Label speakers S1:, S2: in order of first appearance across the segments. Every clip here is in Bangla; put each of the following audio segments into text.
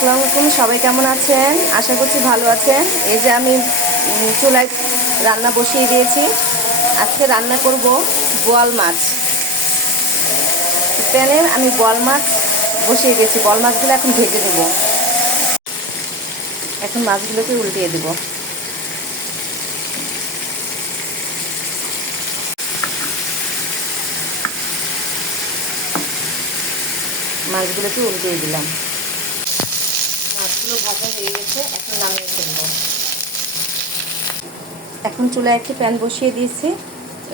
S1: আসসালামু আলাইকুম, সবাই কেমন আছেন? আশা করছি ভালো আছেন। এই যে আমি চুলায় রান্না বসিয়ে দিয়েছি। আজকে রান্না করব বোয়াল মাছ। প্যানে আমি বোয়াল মাছ বসিয়ে দিয়েছি। বোয়াল মাছগুলো এখন ভেজে দেব এখন মাছগুলোকে উল্টিয়ে দেব। মাছগুলোকে উল্টিয়ে দিলাম। মাছগুলো ভাজা হয়ে গেছে, এখন নামিয়ে ফেলব। এখন চুলায় একটি প্যান বসিয়ে দিয়েছি।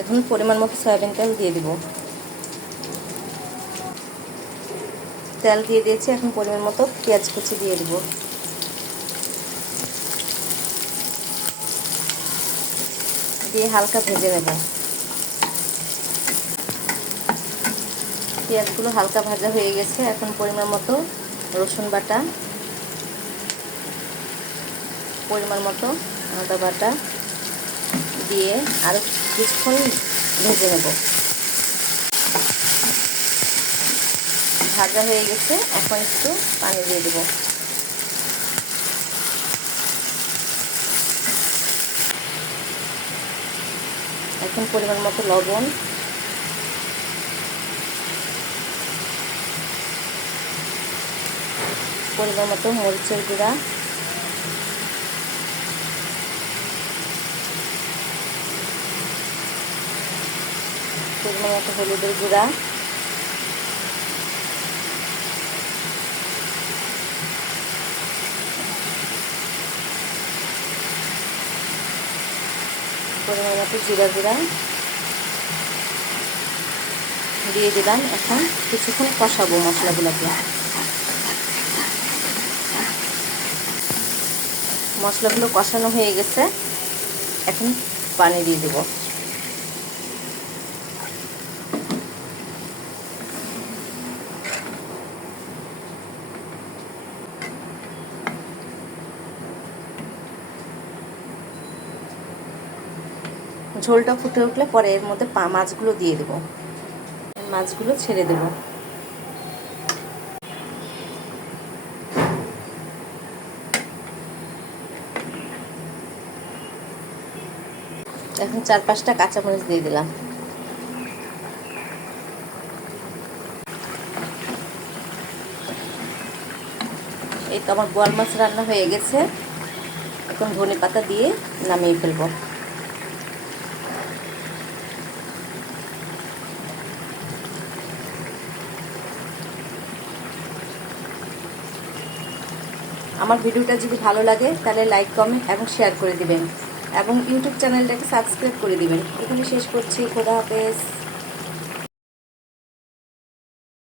S1: এখন পরিমাণ মতো সয়াবিন তেল দিয়ে দিব। তেল দিয়ে দিয়েছি, এখন পরিমাণ মতো পেঁয়াজ কুচি দিয়ে দিব। দিয়ে হালকা ভেজে নেব। পেঁয়াজগুলো হালকা ভাজা হয়ে গেছে, এখন পরিমাণ মতো রসুন বাটা। পরিমাণ মতো আদা বাটা দিয়ে আরও কিছুক্ষণ ভেজে নেব। ভাজা হয়ে গেছে, এখন একটু পানি দিয়ে দেব। এখন পরিমাণ মতো লবণ। পরিমাণ মতো মরিচের গুঁড়া। পরিমাণ মতো হলুদের গুঁড়া। পরিমাণ মতো জিরা গুঁড়া। দিয়ে দিলাম এখন কিছুক্ষণ কষাবো মশলাগুলোকে। মশলাগুলো কষানো হয়ে গেছে। এখন পানি দিয়ে দেবো। ঝোলটা ফুটে উঠলে পরে এর মধ্যে পা মাছগুলো দিয়ে দেব। মাছগুলো ছেড়ে দেব। এখন চার পাঁচটা কাঁচামরিচ দিয়ে দিলাম। এই তো আমার বোয়াল মাছ রান্না হয়ে গেছে। এখন ধনে পাতা দিয়ে নামিয়ে ফেলব। আমার ভিডিওটা যদি ভালো লাগে, তাহলে লাইক কমেন্ট এবং শেয়ার করে দিবেন। এবং ইউটিউব চ্যানেলটাকে সাবস্ক্রাইব করে দিবেন। এখানে শেষ করছি। খোদা হাফেজ।